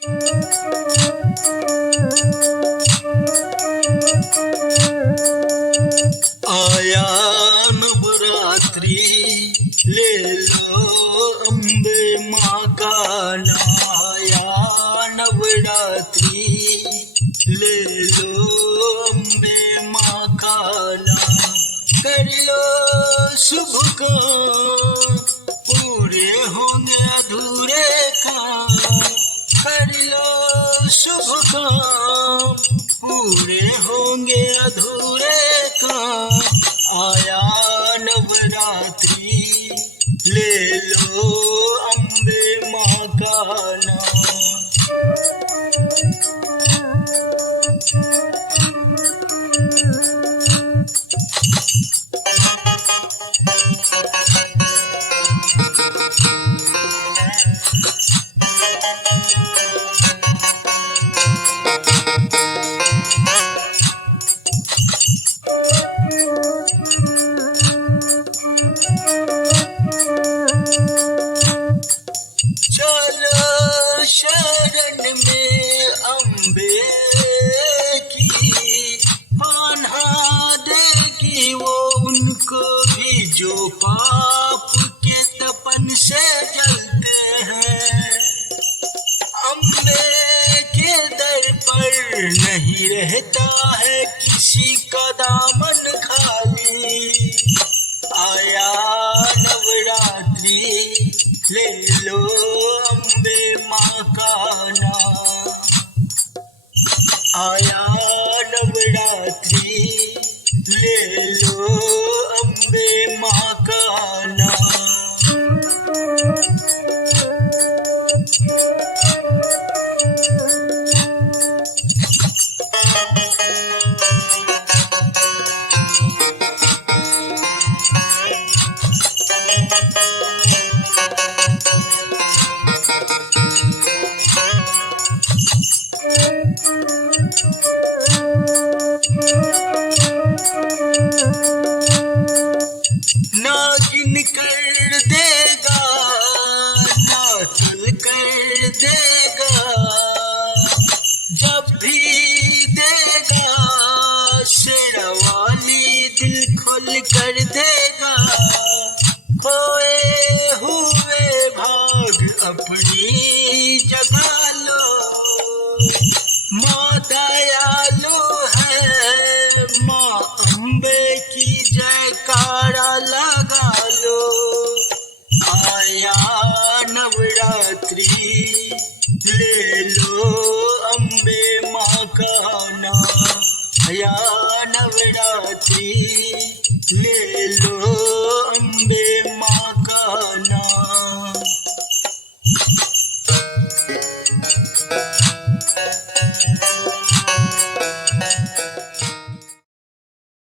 आया नवरात्रि ले लो अम्बे माँ का नाम। आया नवरात्रि ले लो अम्बे माँ का नाम। कर लो शुभ काम पूरे होंगे अधूरे काम। कर लो शुभ काम पूरे होंगे अधूरे काम। आया नवरात्रि ले लो अम्बे माँ का नाम। चलो शरण में अम्बे की माना देगी वो उनको भी जो पाप के तपन से जलते हैं। अम्बे के दर पर नहीं रहता है किसी का दामन खाली। आया नवरात्रि ले लो अम्बे माँ का नाम। आया नवरात्रि ले लो अम्बे माँ का नाम। नागिन कर देगा नाथन कर देगा जब भी देगा। शेरवाली दिल खोल कर देगा। खोए हुए भाग अपनी जगा लो। माँ दयालु है माँ अम्बे की जयकारा लगा लो। आया नवरात्रि ले लो अम्बे माँ का नाम। आया नवरात्रि ले लो अम्बे माँ